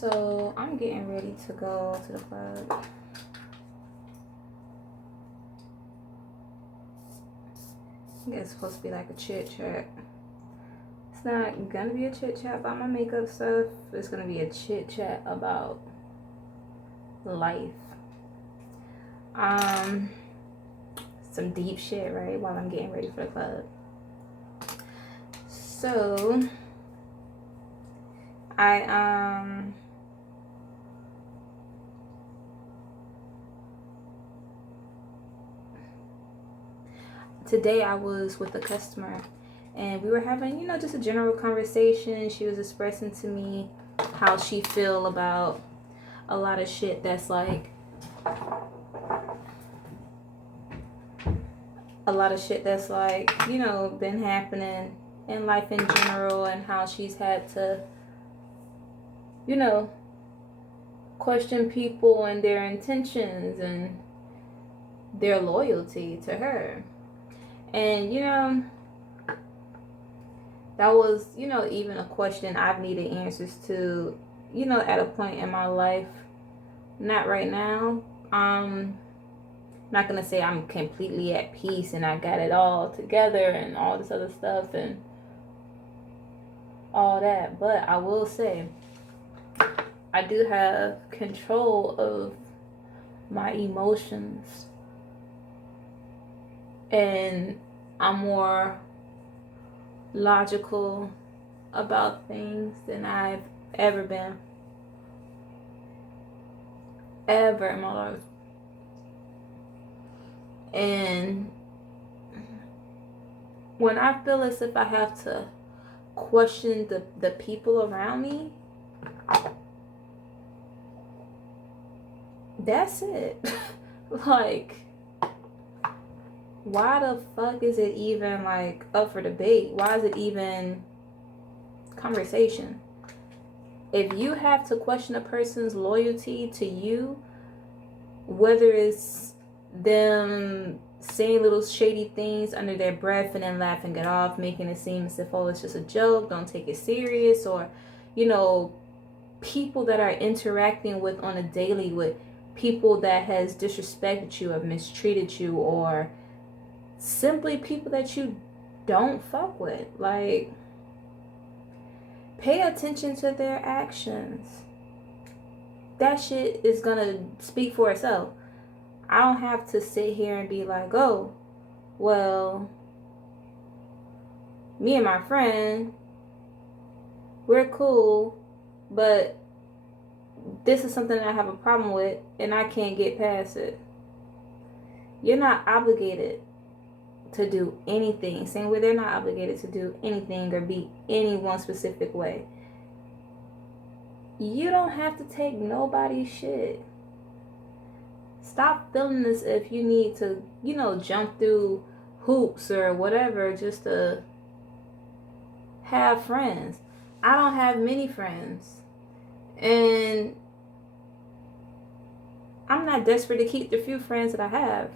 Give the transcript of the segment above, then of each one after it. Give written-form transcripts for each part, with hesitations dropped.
So I'm getting ready to go to the club. It's supposed to be like a chit chat. It's not gonna be a chit chat about my makeup stuff. It's gonna be a chit chat about life. Some deep shit, right? While I'm getting ready for the club. So today I was with a customer and we were having, you know, just a general conversation. She was expressing to me how she feel about a lot of shit that's like you know, been happening in life in general, and how she's had to, you know, question people and their intentions and their loyalty to her. And, you know, that was, you know, even a question I've needed answers to, you know, at a point in my life. Not right now. I'm not going to say I'm completely at peace and I got it all together and all this other stuff and all that. But I will say I do have control of my emotions. And I'm more logical about things than I've ever been. Ever in my life. And when I feel as if I have to question the people around me, that's it. Like, why the fuck is it even like up for debate? Why is it even conversation? If you have to question a person's loyalty to you, whether it's them saying little shady things under their breath and then laughing it off, making it seem as if, oh, it's just a joke, don't take it serious, or, you know, people that are interacting with on a daily with people that has disrespected you or mistreated you, or simply people that you don't fuck with. Like, pay attention to their actions. That shit is gonna speak for itself. I don't have to sit here and be like, oh, well, me and my friend, we're cool, but this is something that I have a problem with and I can't get past it. You're not obligated to do anything. Same way they're not obligated to do anything or be any one specific way. You don't have to take nobody's shit. Stop feeling as if you need to, you know, jump through hoops or whatever just to have friends. I don't have many friends. And I'm not desperate to keep the few friends that I have.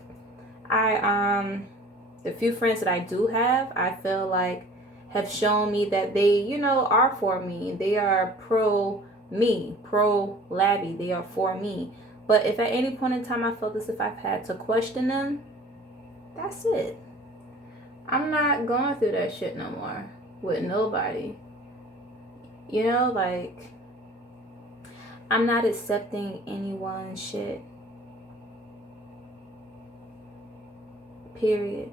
The few friends that I do have, I feel like have shown me that they, you know, are for me. They are pro me, pro Lavy. They are for me. But if at any point in time I felt as if I've had to question them, that's it. I'm not going through that shit no more with nobody. You know, like, I'm not accepting anyone's shit. Period.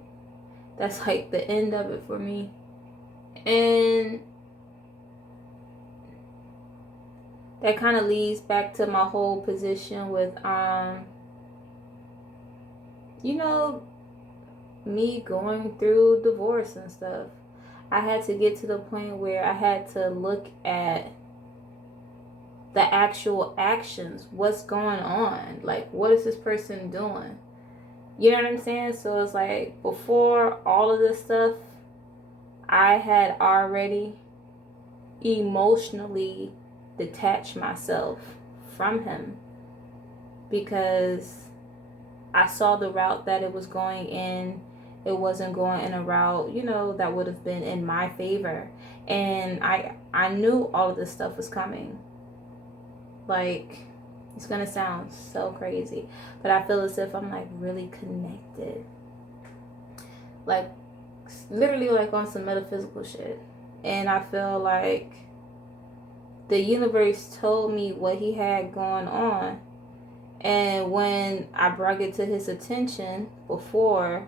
That's like the end of it for me. And that kind of leads back to my whole position with, you know, me going through divorce and stuff. I had to get to the point where I had to look at the actual actions. What's going on? Like, what is this person doing? You know what I'm saying? So it's like, before all of this stuff, I had already emotionally detached myself from him because I saw the route that it was going in, it wasn't going in a route, you know, that would have been in my favor. And I knew all of this stuff was coming. Like, it's gonna sound so crazy, but I feel as if I'm like really connected, like literally like on some metaphysical shit. And I feel like the universe told me what he had going on. And when I brought it to his attention before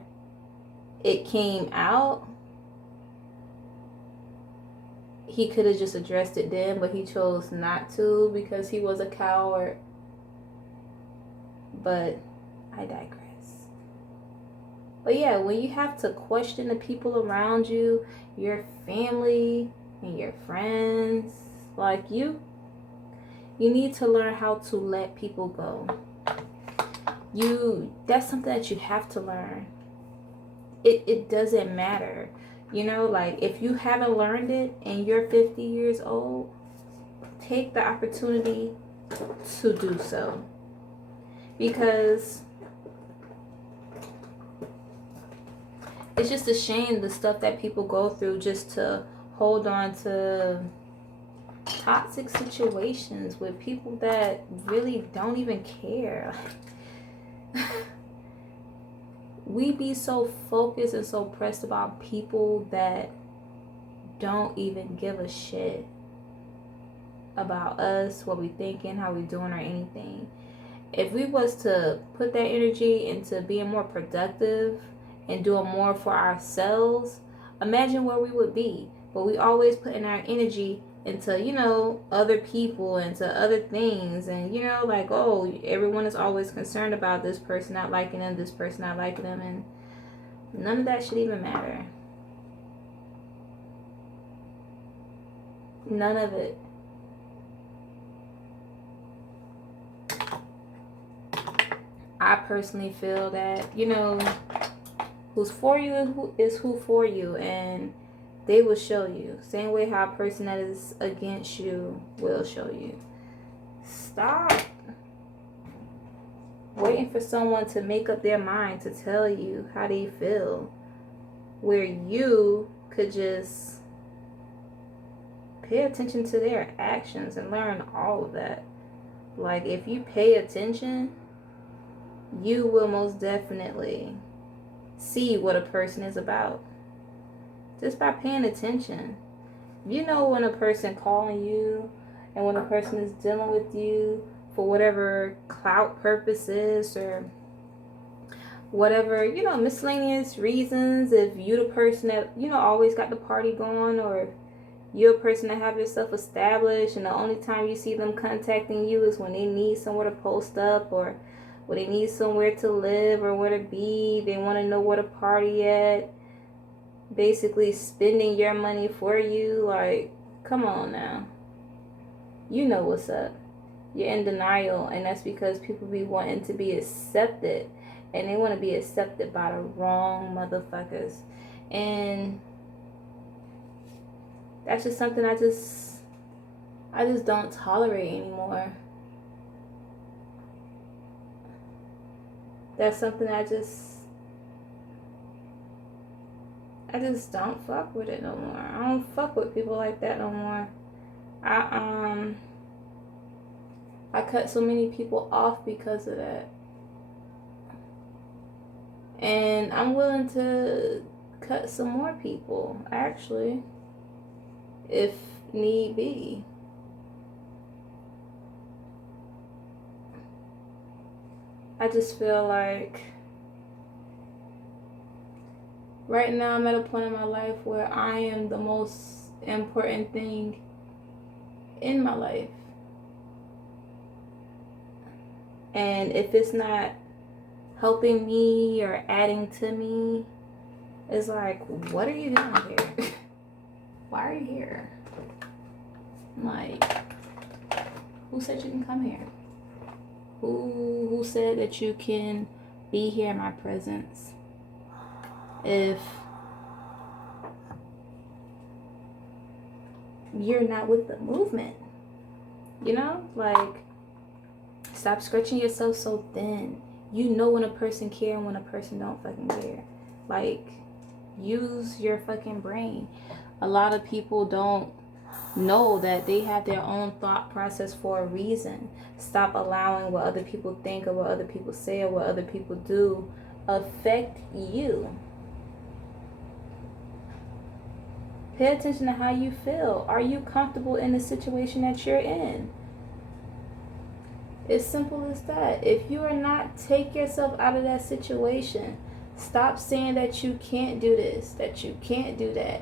it came out, he could have just addressed it then, but he chose not to because he was a coward. But I digress. But yeah, when you have to question the people around you, your family and your friends, like you need to learn how to let people go. That's something that you have to learn. It doesn't matter. You know, like if you haven't learned it and you're 50 years old, take the opportunity to do so. Because it's just a shame the stuff that people go through just to hold on to toxic situations with people that really don't even care. We be so focused and so pressed about people that don't even give a shit about us, what we thinking, how we doing, or anything. If we was to put that energy into being more productive and doing more for ourselves, imagine where we would be. But we always putting our energy into, you know, other people, into other things. And, you know, like, oh, everyone is always concerned about this person not liking them, this person not liking them. And none of that should even matter. None of it. I personally feel that, you know, who's for you is who for you, and they will show you. Same way how a person that is against you will show you. Stop waiting for someone to make up their mind to tell you how they feel, where you could just pay attention to their actions and learn all of that. Like, if you pay attention, you will most definitely see what a person is about just by paying attention. You know when a person calling you and when a person is dealing with you for whatever clout purposes or whatever, you know, miscellaneous reasons. If you the person that, you know, always got the party going, or you're a person that have yourself established and the only time you see them contacting you is when they need somewhere to post up, or when they need somewhere to live or where to be, they want to know where to party at, basically spending your money for you. Like, come on now. You know what's up. You're in denial, and that's because people be wanting to be accepted, and they want to be accepted by the wrong motherfuckers. And that's just something I just don't tolerate anymore. That's something I just don't fuck with it no more. I don't fuck with people like that no more. I cut so many people off because of that. And I'm willing to cut some more people, actually, if need be. I just feel like right now I'm at a point in my life where I am the most important thing in my life. And if it's not helping me or adding to me, it's like, what are you doing here? Why are you here? Like, who said you can come here? Who said that you can be here in my presence? If you're not with the movement, you know, like, stop stretching yourself so thin. You know when a person cares and when a person don't fucking care. Like, use your fucking brain. A lot of people don't know that they have their own thought process for a reason. Stop allowing what other people think or what other people say or what other people do affect you. Pay attention to how you feel. Are you comfortable in the situation that you're in? It's simple as that. If you are not, take yourself out of that situation. Stop saying that you can't do this, that you can't do that.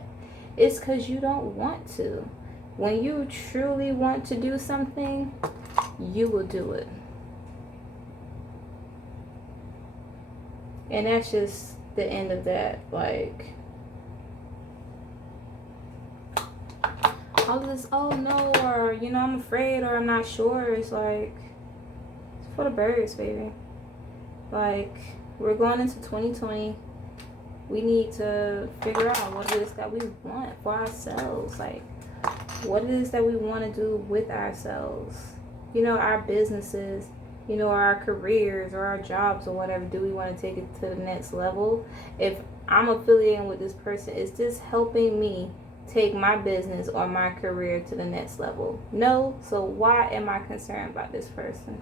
It's because you don't want to. When you truly want to do something, you will do it. And that's just the end of that. Like, all of this, oh no, or, you know, I'm afraid, or I'm not sure. It's like, it's for the birds, baby. Like, we're going into 2020. We need to figure out what it is that we want for ourselves. Like, what it is that we want to do with ourselves. You know, our businesses, you know, our careers or our jobs or whatever. Do we want to take it to the next level? If I'm affiliating with this person, is this helping me take my business or my career to the next level? No. So why am I concerned about this person?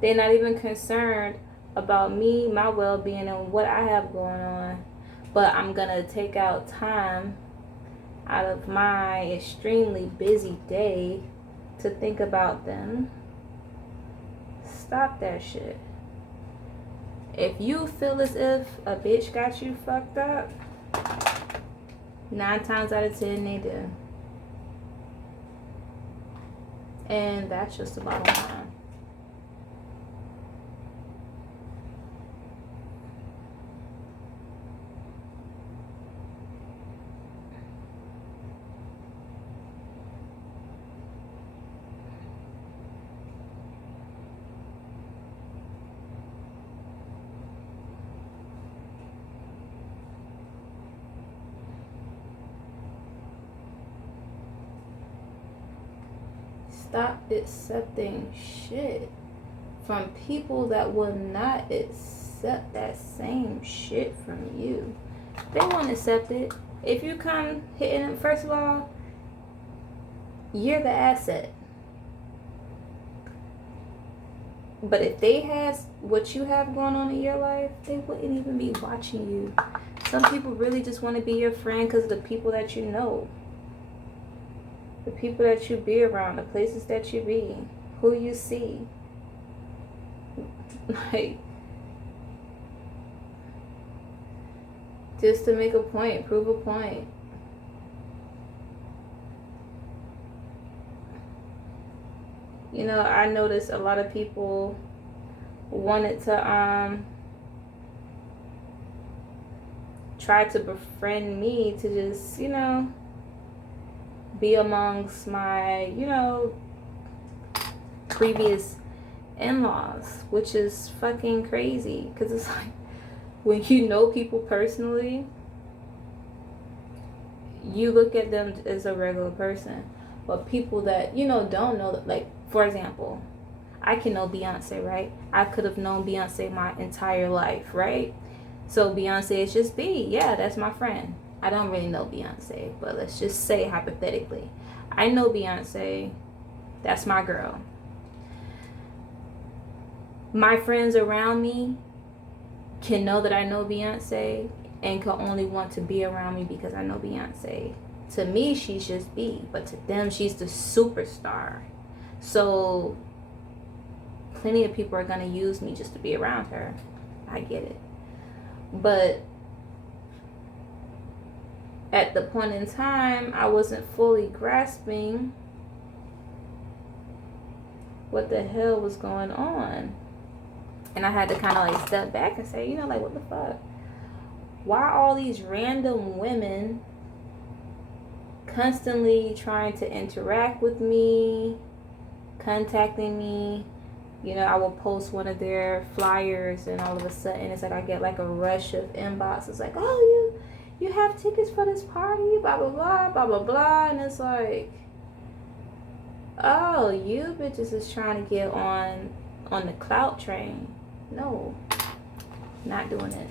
They're not even concerned about me, my well-being, and what I have going on. But I'm going to take out time out of my extremely busy day to think about them. Stop that shit. If you feel as if a bitch got you fucked up, 9 times out of 10 they do. And that's just the bottom line. Stop accepting shit from people that will not accept that same shit from you. They won't accept it. If you come hitting them, first of all, you're the asset. But if they had what you have going on in your life, they wouldn't even be watching you. Some people really just want to be your friend because of the people that you know. The people that you be around, the places that you be, who you see. Like, just to make a point, prove a point. You know, I noticed a lot of people wanted to try to befriend me to just, you know, be amongst my, you know, previous in-laws, which is fucking crazy. Because it's like, when you know people personally, you look at them as a regular person. But people that, you know, don't know, like, for example, I can know Beyonce, right? I could have known Beyonce my entire life, right? So Beyonce is just B. Yeah, that's my friend. I don't really know Beyonce, but let's just say hypothetically, I know Beyonce. That's my girl. My friends around me can know that I know Beyonce and can only want to be around me because I know Beyonce. To me, she's just B, but to them, she's the superstar. So plenty of people are going to use me just to be around her. I get it. But at the point in time, I wasn't fully grasping what the hell was going on. And I had to kind of like step back and say, you know, like, what the fuck? Why all these random women constantly trying to interact with me, contacting me? You know, I will post one of their flyers and all of a sudden it's like I get like a rush of inbox. It's like, oh, you have tickets for this party, blah, blah, blah, blah, blah, blah. And it's like, oh, you bitches is trying to get on the clout train. No, not doing it.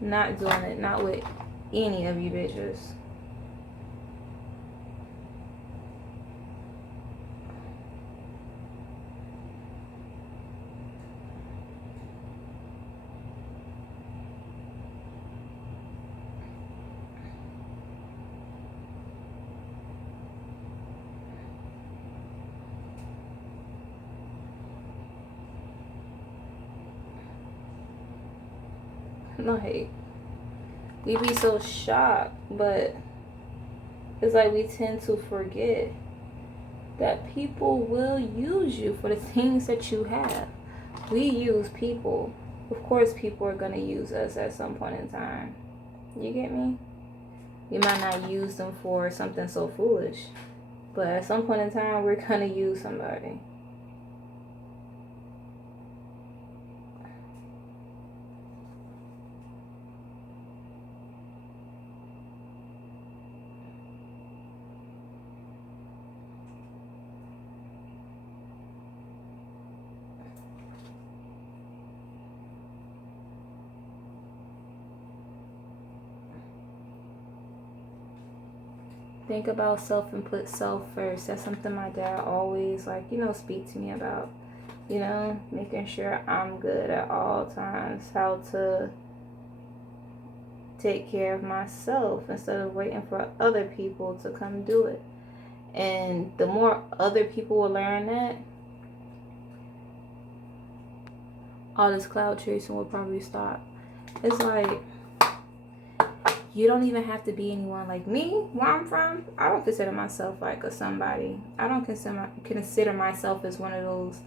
Not doing it. Not with any of you bitches. Like, we be so shocked, but it's like we tend to forget that people will use you for the things that you have. We use people. Of course, people are going to use us at some point in time. You get me? We might not use them for something so foolish, but at some point in time, we're going to use somebody. Think about self and put self first. That's something my dad always, like, speak to me about. Making sure I'm good at all times. How to take care of myself instead of waiting for other people to come do it. And the more other people will learn that, all this cloud chasing will probably stop. It's like, you don't even have to be anyone. Like me, where I'm from, I don't consider myself like a somebody. I don't consider myself as one of those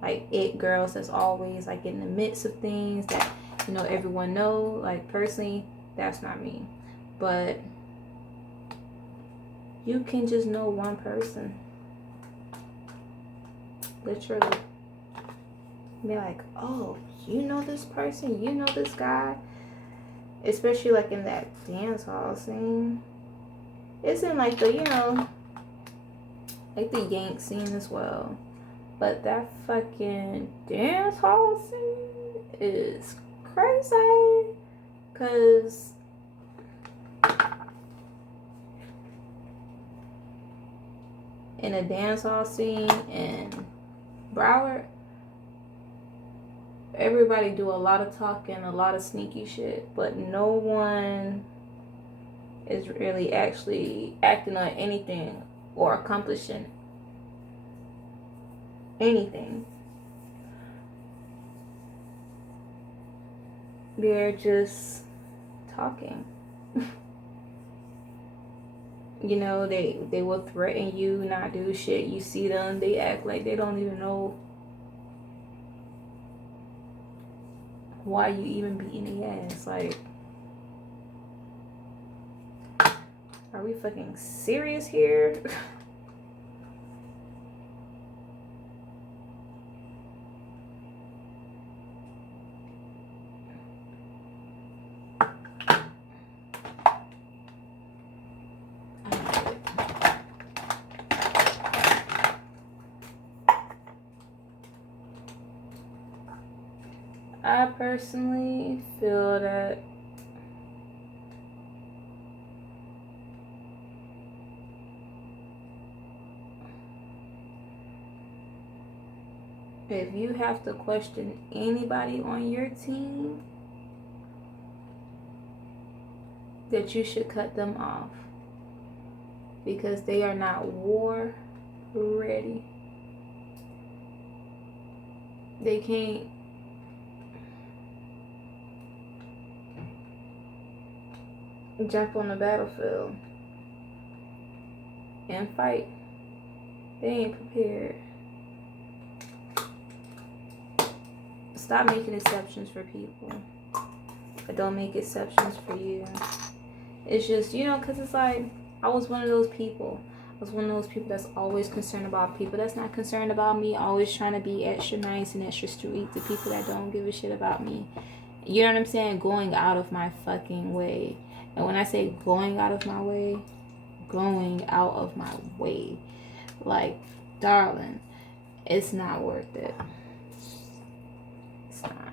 like it girls that's always like in the midst of things that everyone know. Like personally, that's not me. But you can just know one person, literally. Be like, oh, you know this person, you know this guy. Especially like in that dance hall scene. It's in like the, like the Yank scene as well. But that fucking dance hall scene is crazy. Cause in a dance hall scene in Broward, everybody do a lot of talking, a lot of sneaky shit, but no one is really actually acting on anything or accomplishing anything. They're just talking. They will threaten you, not do shit. You see them, they act like they don't even know why you even beating the ass. Like, are we fucking serious here? I personally feel that if you have to question anybody on your team, that you should cut them off because they are not war ready. They can't jump on the battlefield and fight. They ain't prepared. Stop making exceptions for people, but don't make exceptions for you. It's just, because it's like, I was one of those people. I was one of those people that's always concerned about people that's not concerned about me, always trying to be extra nice and extra sweet to people that don't give a shit about me. You know what I'm saying? Going out of my fucking way. And when I say going out of my way, going out of my way. Like, darling, it's not worth it. It's not.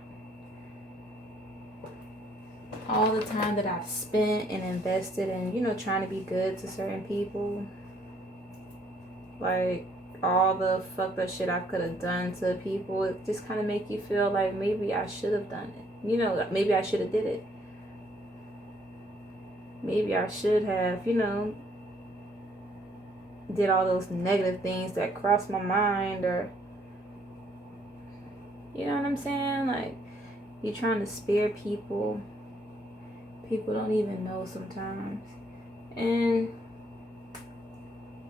all the time that I've spent and invested in, you know, trying to be good to certain people. Like, all the fucked up shit I could have done to people, it just kind of make you feel like maybe I should have done it. You know, maybe I should have did it. Maybe I should have, you know, did all those negative things that crossed my mind, or, you know what I'm saying? Like, you're trying to spare people. People don't even know sometimes. And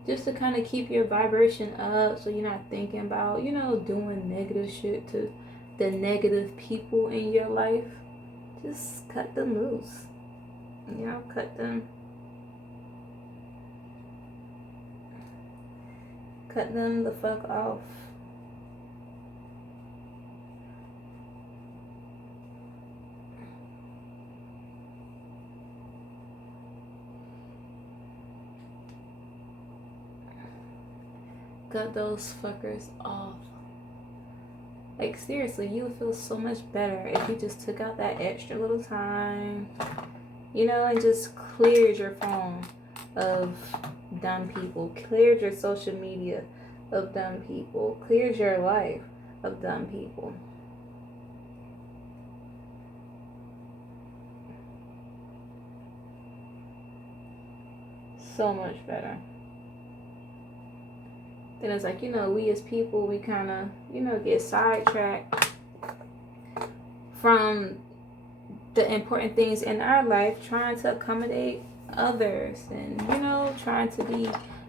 just to kind of keep your vibration up so you're not thinking about, you know, doing negative shit to the negative people in your life. Just cut them loose. You know, cut them the fuck off. Cut those fuckers off. Like, seriously, you would feel so much better if you just took out that extra little time, you know, and just cleared your phone of dumb people, cleared your social media of dumb people, cleared your life of dumb people. So much better. Then it's like, you know, we as people, we kind of, you know, get sidetracked from the important things in our life, trying to accommodate others and, you know, trying to be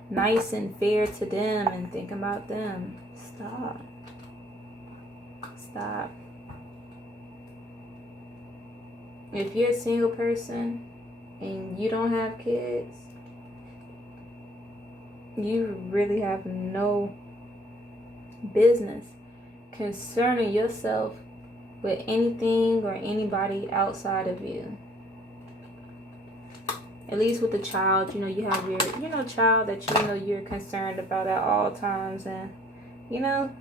nice and fair to them and think about them. Stop. If you're a single person and you don't have kids, you really have no business concerning yourself with anything or anybody outside of you. At least with the child, you know, you have your, you know, child that you know you're concerned about at all times, and, you know,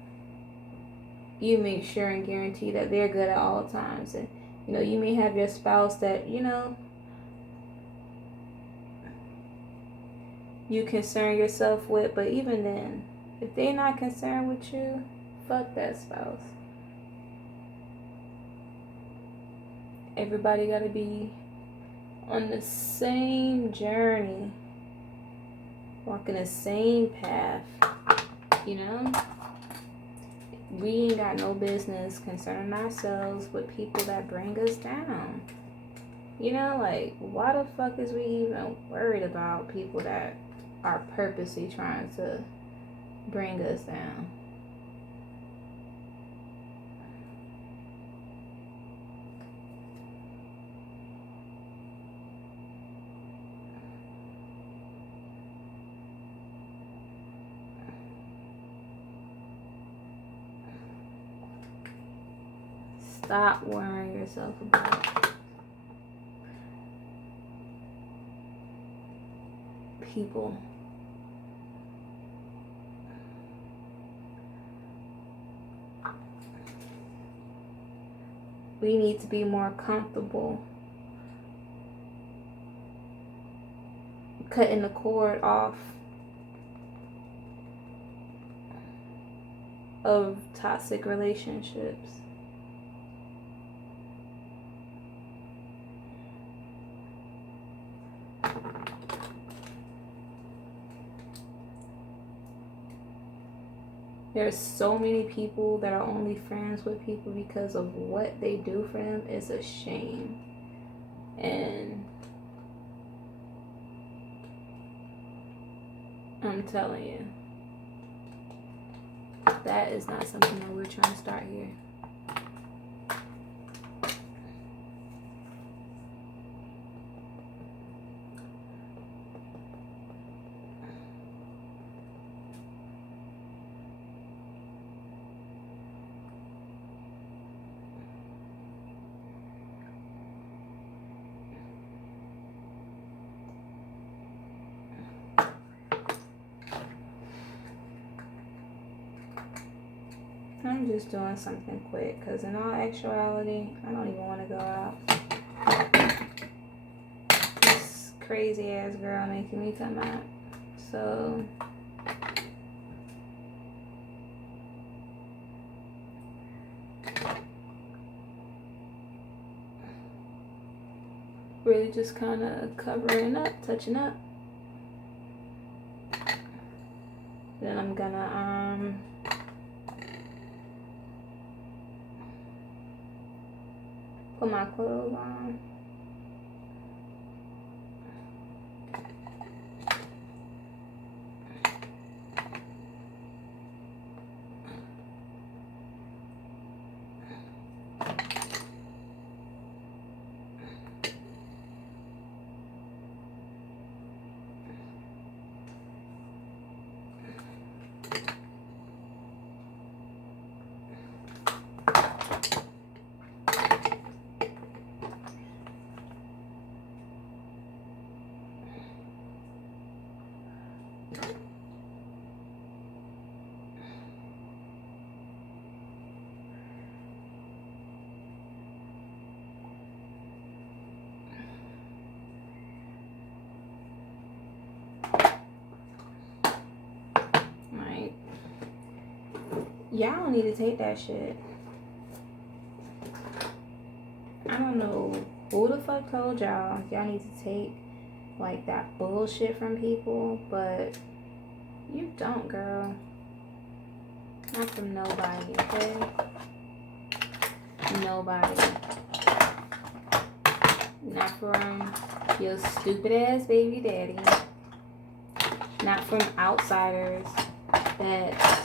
you make sure and guarantee that they're good at all times. And, you know, you may have your spouse that, you know, you concern yourself with, but even then, if they're not concerned with you, fuck that spouse. Everybody gotta be on the same journey, walking the same path, you know? We ain't got no business concerning ourselves with people that bring us down. You know, like, why the fuck is we even worried about people that are purposely trying to bring us down? Stop worrying yourself about people. We need to be more comfortable cutting the cord off of toxic relationships. There's so many people that are only friends with people because of what they do for them. Is a shame. And I'm telling you, that is not something that we're trying to start here. I'm just doing something quick because in all actuality, I don't even want to go out. crazy ass girl making me come out. So really just kind of covering up, touching up. Then I'm gonna put my clothes on. Y'all don't need to take that shit. I don't know who the fuck told y'all need to take like that bullshit from people, but you don't, girl. Not from nobody, okay? Nobody. Not from your stupid ass baby daddy. Not from outsiders that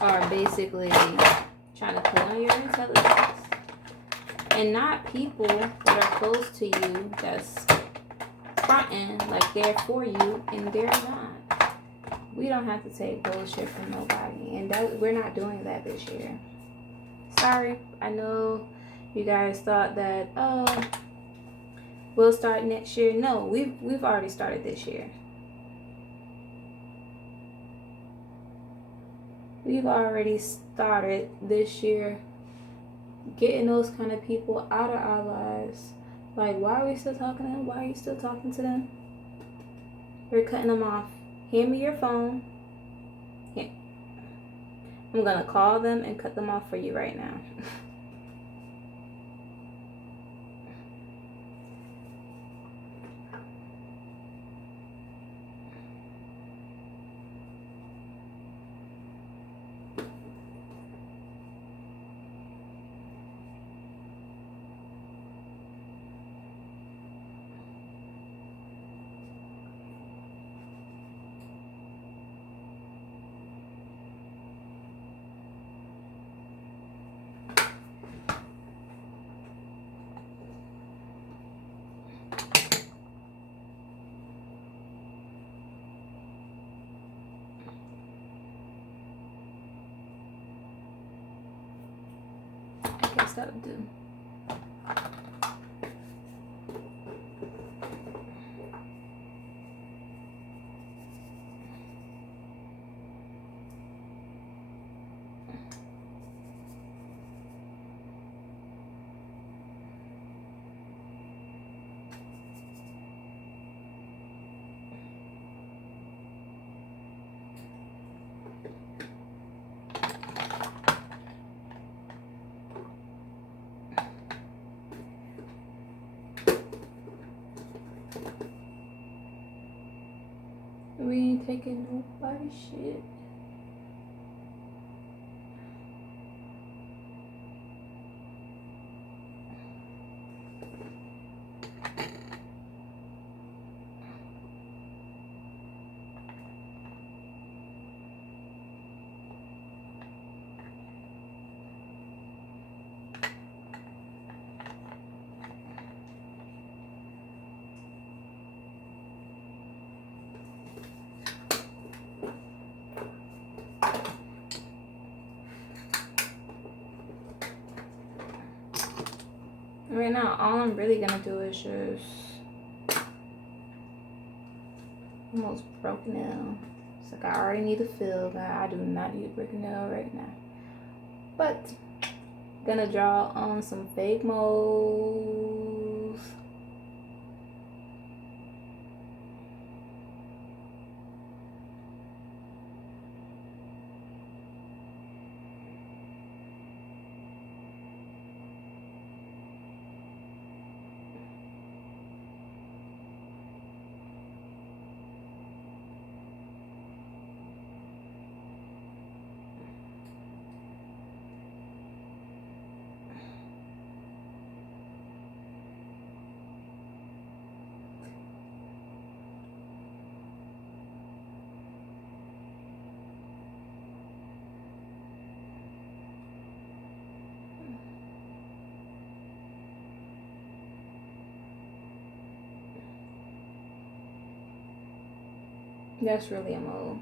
are basically trying to play on your intelligence. And not people that are close to you that's fronting like they're for you and they're not. We don't have to take bullshit from nobody, and we're not doing that this year. Sorry, I know you guys thought that, oh, we'll start next year. No, we've already started this year. We've already started this year getting those kind of people out of our lives. Like, why are we still talking to them? Why are you still talking to them? We're cutting them off. Hand me your phone. Here. I'm gonna call them and cut them off for you right now. I guess that would do. We ain't taking nobody's shit. Right now, all I'm really gonna do is just almost broke a nail. It's like I already need a fill, but I do not need a broken nail right now. But Gonna draw on some fake moles. That's really a mole.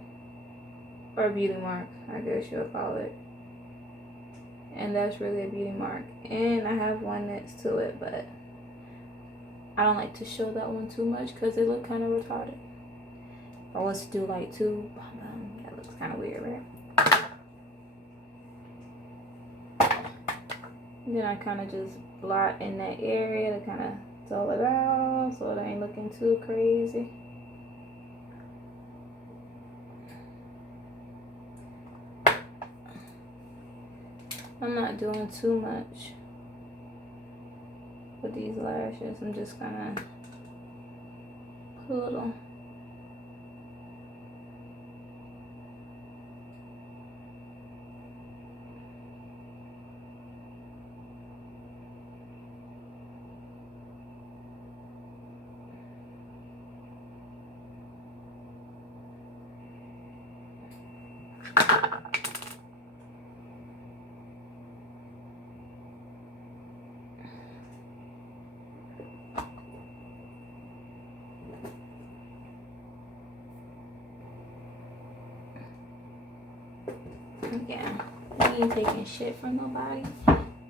Or a beauty mark, I guess you'll call it. And that's really a beauty mark. And I have one next to it, but I don't like to show that one too much because it look kind of retarded. If I was to do like two, that looks kind of weird, right? And then I kind of just blot in that area to kind of dull it out so it ain't looking too crazy. I'm not doing too much with these lashes. I'm just gonna put a little. Yeah, we ain't taking shit from nobody.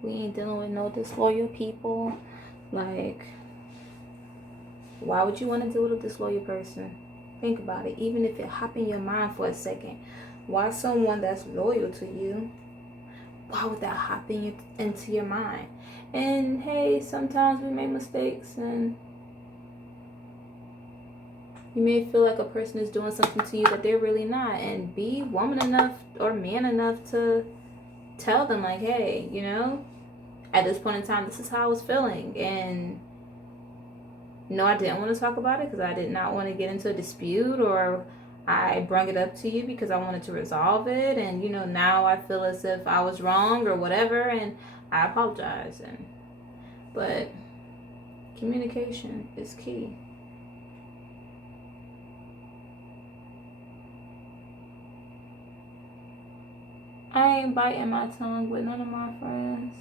We ain't dealing with no disloyal people. Like, why would you want to deal with a disloyal person? Think about it. Even if it hop in your mind for a second, why someone that's loyal to you, why would that hop into your mind? And hey, sometimes we make mistakes and you may feel like a person is doing something to you that they're really not, and be woman enough or man enough to tell them, like, hey, you know, at this point in time, this is how I was feeling. And no, I didn't want to talk about it because I did not want to get into a dispute, or I brought it up to you because I wanted to resolve it. And, you know, now I feel as if I was wrong or whatever, and I apologize. But communication is key. I ain't biting my tongue with none of my friends.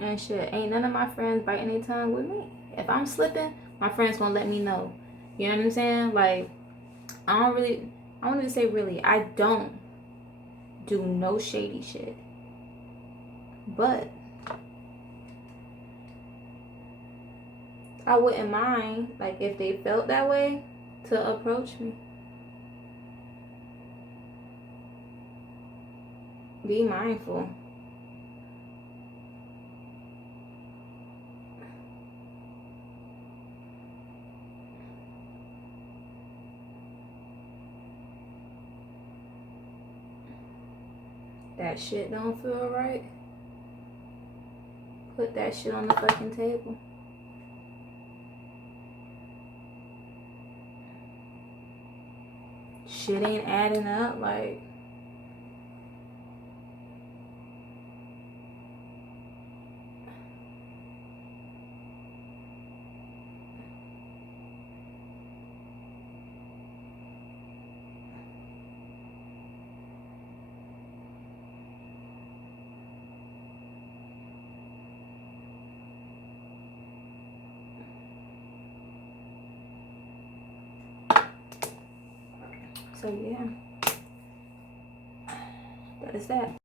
And shit, ain't none of my friends biting their tongue with me. If I'm slipping, my friends gonna let me know. You know what I'm saying? Like, I won't even say really, I don't do no shady shit. But I wouldn't mind, like, if they felt that way, to approach me. Be mindful. That shit don't feel right. Put that shit on the fucking table. Shit ain't adding up, like. So yeah, that is that.